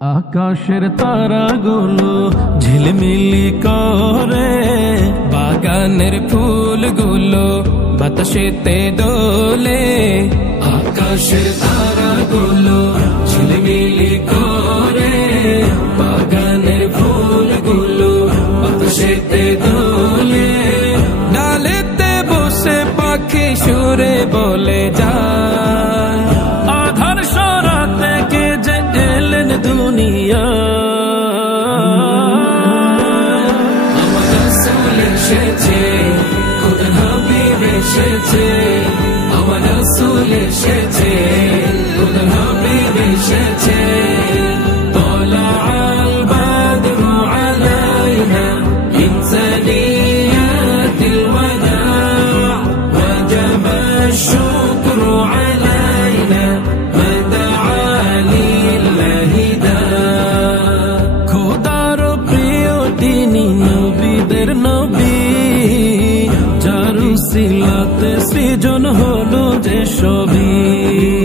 আকাশের তারাগুলো ঝিলমিলি করে, বাগানের ফুলগুলো বাতাসেতে দোলে। আকাশের তারাগুলো ঝিলমিলি করে, বাগানের ফুলগুলো বাতাসেতে দোলে। ডালেতে বসে পাখি সুরে বলে যায়, আধার সরাতে কে যে এলেন দুনিয়া। আমার রাসূল এসেছে, খোদার হাবিব এসেছে। আমার রাসূল এসেছে, খোদার হাবিব এসেছে। طلع البدر علينا من ثنيات الوداع، وجب الشكر علينا ما دعا لله داع। খোদার প্রিয় তিনি নবীদের নবী, যার উসিলাতে সৃজন হলো যে সবই।